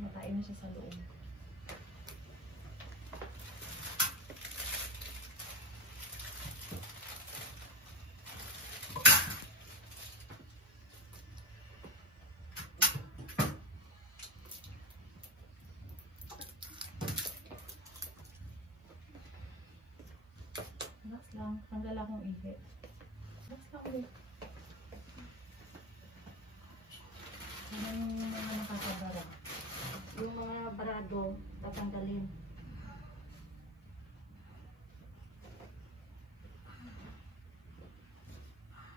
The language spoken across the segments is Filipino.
Matain na siya sa loob. Relax lang. Tanggal akong ihi. Relax lang ulit. Ano yung mga nakakabara? Yung mga barado, tatanggalin.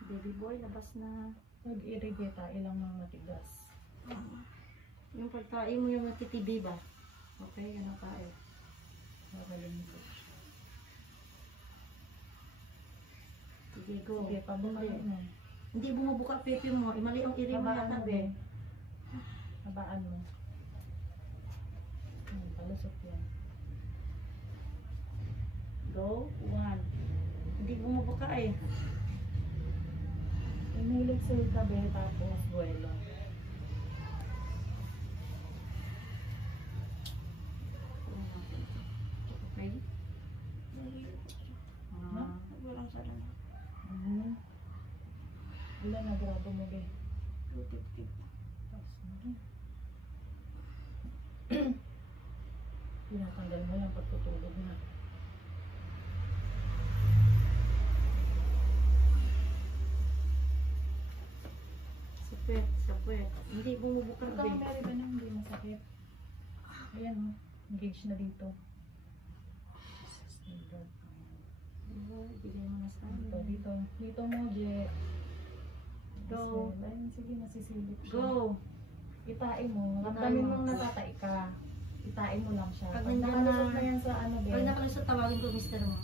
Baby boy, labas na. Pag-irrigate, ilang mga matigas. Yung pagkain mo yung natitibi ba? Okay, yan ang kain. Magaling ko. Sige, go. Sige, pabukain mo. Hindi bumubuka pepe mo. Imali ang iri mo Habaan yata, mo, be. Habaan mo. Palusot yan. Go. 1. Hindi bumubuka eh. Inilig sa tabi, tapos buwelo. Okay? Ha? Walang sarang. Ilan na grado mo, be? 250. Pinatanggal mo yung pagtutulog na. Sapwet, sapwet. Hindi bumubuka Ikaw, be. Mary, ba nang hindi masakit? Ayan, oh. Engage na dito. Bigay mo na sa Dito, akin. dito. Dito mo, Je. Go. Ayun, sige, nasisilip siya. Go. Itain mo. Ramdamin mong natatay ka. Itain mo lang siya. Pag Pag nandiyan nakalusot na- na yan sa ano, be. Pag nakalusot, tawagin ko mister mo.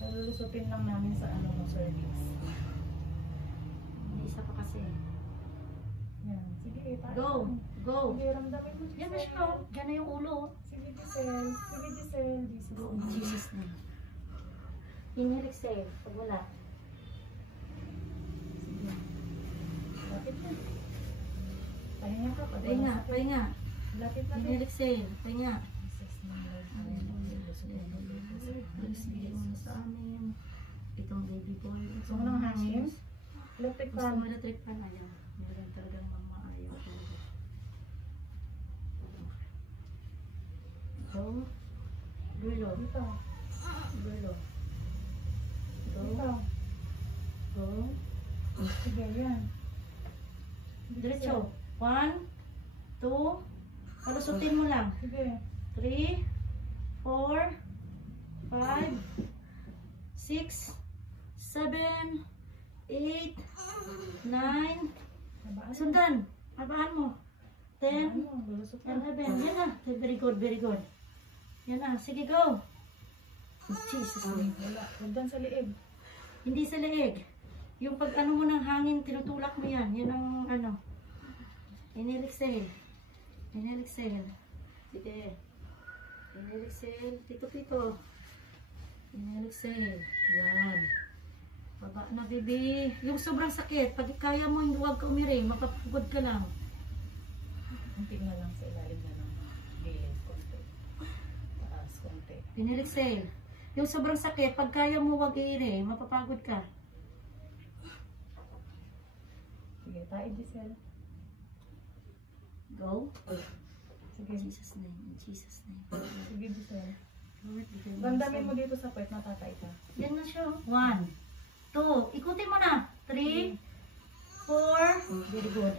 Lulusutin lang namin sa ano mo, cervix. May isa pa kasi. Yan. Sige, itain Go. mo. Go. Sige, ramdamin mo. Yan na siya. Oh. Diyan na yung ulo. Oh. Sige, Giselle. Sige, Giselle. Go. In Jesus name. Inhale, exhale. Pag wala. Sige. Lapit na. Pahinga ka. Pag Pahinga. wala sakit. Pahinga. Lapit na. Inhale, exhale. Pahinga. Jesus name, Lord. Hallelujah. Lusutin mo, Lord. Please bigay mo na sa amin. Itong baby boy. Gusto mo ng hangin? Electric Gusto mo fan. electric fan? Ayaw. Meron talagang mamaayaw. Go. Gulo. Dito. Gulo. Go. Dito. Go. Sige, yan. Diretso. 1, 2. Palusutin mo lang. Sige. 3, 4, 5, 6, 7, 8, 9. Nabaan. Sundan. Abaan mo. 10, Ano, lulusot na. 11. Yan na. Very good, very good. Yan na. Sige, go. Jesus name. Wala. Huwag dyan sa liig. Hindi sa leeg. Yung pag ano mo ng hangin, tinutulak mo yan. Yan ang ano. Inhale, exhale. Inhale, exhale. Sige. Inhale, exhale. Tito. Inhale, exhale. Yan. Baba na, baby. Yung sobrang sakit, pag kaya mo, huwag ka umiring. Mapapagod ka lang. Kunti na lang sa ilalim na lang. Gilid, konti. Taas, konti. Inhale, exhale. Yung sobrang sakit, pag kaya mo, huwag iiring. Mapapagod ka. Sige, tayo, Giselle. Go. Sige. In Jesus name. In Jesus name. Sige, Giselle. Lord, bigay mo Ramdamin sa- mo dito sa puwet, natatay ka. Yan na siya. 1, 2. Ikutin mo na. 3, 4. Very good.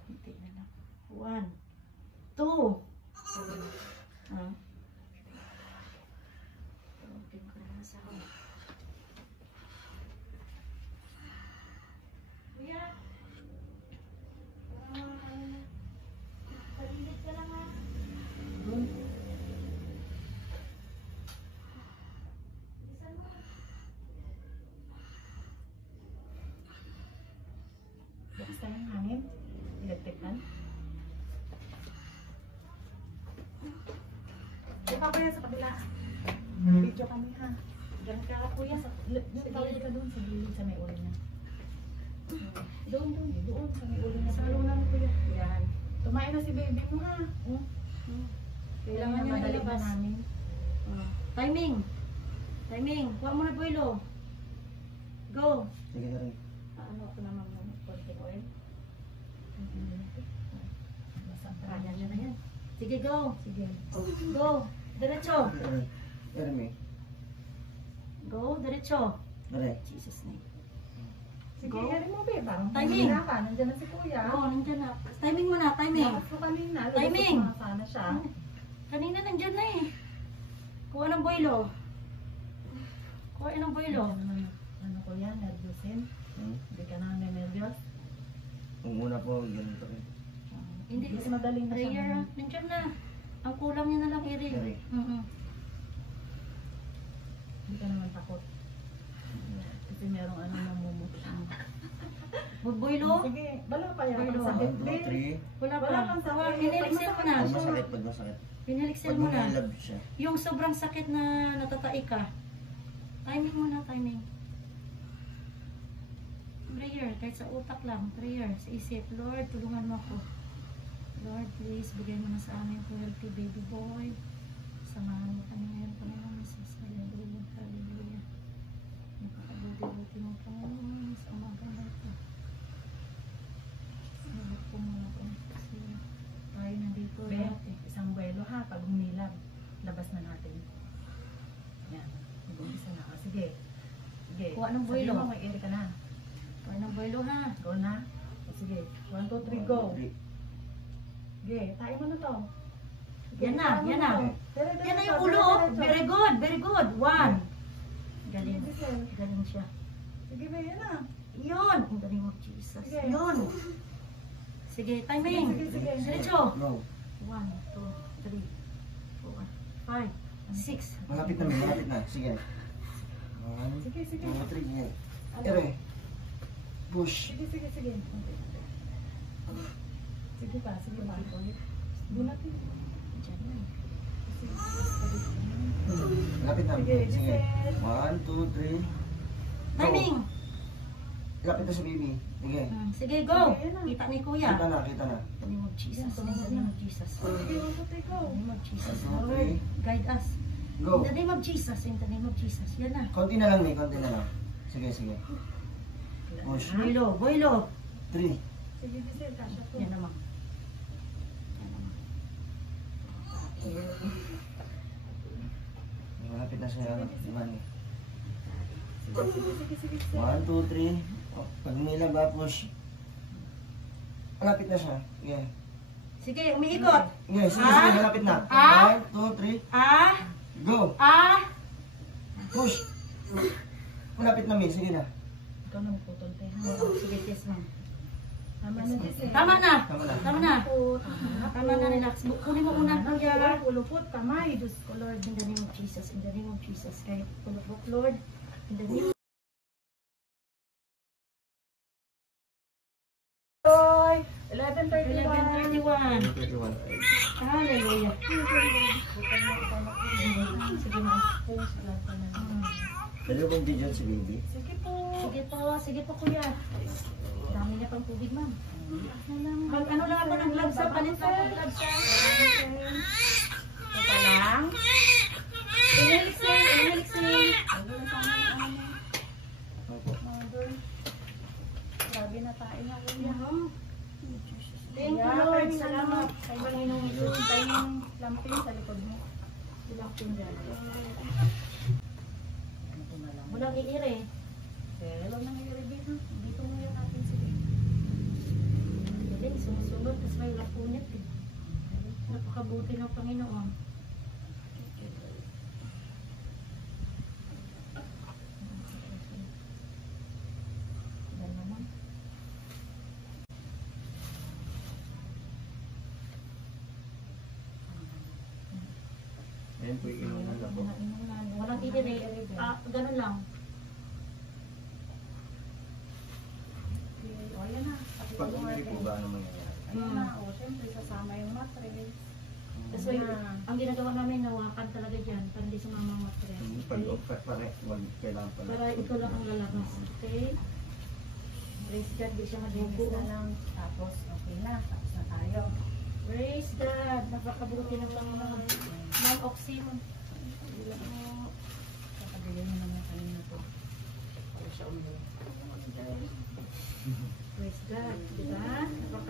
Kunti na lang. 1, 2. Ah. Kunti ko na sa ako. Kuya. Painit ka lang ha. Doon. Isan mo. Bukas tayo ng hangin. Electric fan. Ikaw kaya sa kabila. Video kami ha. Diyan ka kuya. Tawid ka doon sa gilid sa may ulo niya. Doon sa may ulo niya. Sa ulo na kuya. Yan. Tumain na si baby mo ha. Kailangan niya madali nalabas. namin. Timing. Timing. Kuha mo na boilo. Go. Sige na rin. Ano ko naman mo? Konting oil. Kaya niya na yan. Sige, go. Sige. Go. Diretso. Pero may. Go. Diretso. Aray. Jesus name. Sige, Go. herin mo ba? Parang Timing. hihina ka. Nandiyan na si kuya. Go. Nandiyan na. Timing mo na. Timing. Dapat mo kanina. Timing. Lulusot na sana siya. Kanina nandiyan na eh. Kuha ng boilo. Kuha ng boilo. Ano ko yan? Nervousin? Hindi ka na nervyos? Kung una po, ganito rin. Hindi. Mas madaling na siya. Prayer. Nandiyan na. Ang kulang niya na lang Iri. i-ring. Hindi ka naman takot. Kasi merong ano namumot siya. Magboilo? Sige, wala pa yan. Boilo. Ang sakit 1, 2, din. 3. Wala Wala pa. kang sakit. Piniliksel mo na. Pag masakit, pag masakit. Piniliksel Pag mo na. nilab siya. Yung sobrang sakit na natatai ka. Timing mo na, timing. Prayer, kahit sa utak lang. Prayer, sa isip. Lord, tulungan mo ako. Lord, please, bigay mo na sa amin po healthy baby boy. Samahan mo kami ngayon, Panginoon Jesus. Hallelujah, hallelujah. Napakabuti-buti mo, Panginoon, sa umaga na ito. Nabot ko muna po kasi tayo nandito Be, lahat eh. isang buwelo ha. Pag humilab, labas na natin. Yan. Mag-umpisa na. O, sige. Sige. Kuha ng buwelo. Sabi mo, may iri ka na. Kuha ng boilo ha. Go na. O, sige. 1, 2, 3, go. Sige. Tayo mo na to. Sige, Yan na, tayo mo yan na. to. Dire-diretso, Yan na yung ulo. Oh. dire-diretso. Very good, very good. One. Galing. Sige, sir. Galing siya. Sige, be, yan na. Yun. In the name of Jesus. Sige. Yun. Sige, timing. Sige, sige, sige. Diretso. Go. 1, 2, 3, 4, 5, 6. Malapit na, malapit na. Sige. 1, Sige, sige. 2, 3, go. Ere. Push. Sige, sige, sige. Sige pa, sige pa. Bunat yun. Diyan yan. Malapit na. Sige, Sige. Giselle. 1, 2, 3. Timing. Lapit na sa baby. Sige. Sige, go. Sige, yan na. Kita ni Kuya. Kita na, kita na. In the name of Jesus. In the name of Jesus. Sige, 1, 2, 3, go. In the name of Jesus. 1, 2, Lord, 3. guide us. Go. In the name of Jesus. In the name of Jesus. Yan na. Konti na lang, may konti na lang. Sige, sige. Push. Boilo, boilo. 3. Sige, Giselle, kasha to. Yan naman. Yan naman. Malapit na siya. Iman. Sige, sige, sige. 1, 2, 3. Pag nila ba, push. Malapit na siya. Sige. Sige, umiikot. Sige, sige, sige. Malapit na. Ah. 1, 2, 3. Ah, Go. ah. Push. Malapit na, may. Sige na. Ikaw na magputol tayo. Sige, yes ma'am. Tama na, Giselle. Tama na. Tama na. Tama na. Tama Tama na, relax. Kunin mo muna. Kuya. Ulupot, kamay. Diyos ko, Lord, in the name of Jesus. In the name of Jesus. Kahit pulupok, Lord. In the name of Lord. 11:31. 11:31. 31. Hallelujah. Sige ma'am. Pwede kong video si baby. Sige po. Sige po. Sige po, kuya. Dami na pang tubig, ma'am. Mag ano lang ako ng gloves sa palit sa gloves sa. Ito lang. Inhalixin. Inhalixin. Mother. Grabe na tayo na. Thank you, Yeah, Lord. thank you, Salamat. Kay Panginoong Jesus. Tayo yung lampin sa likod mo. Ilampin dyan. Ito na lang. Walang iire. Pero nang i-review na. Dito mo yan natin sige. Galing, sumusunod. Tapos may lapunit eh. Napakabuti ng Panginoon. Yan naman. Ayan po yung inunan na po. Walang iire. Ah, ganun lang. O, yan na. Pag umiri po ba, ano mangyayari? Ayan na. O, syempre, sasama yung mattress. Tapos ang ginagawa namin, nawakan talaga dyan para hindi sumama ang matres. Pag pare, wag kailangan pala. Para ito lang ang lalabas. Okay? Praise God, di siya Maglinis madugo. na lang. Tapos, okay na. Tapos na tayo. Napakabuti ng Panginoon. Ma'am, oxymo. Kakabili mo naman kanina to. Praise God. Diba?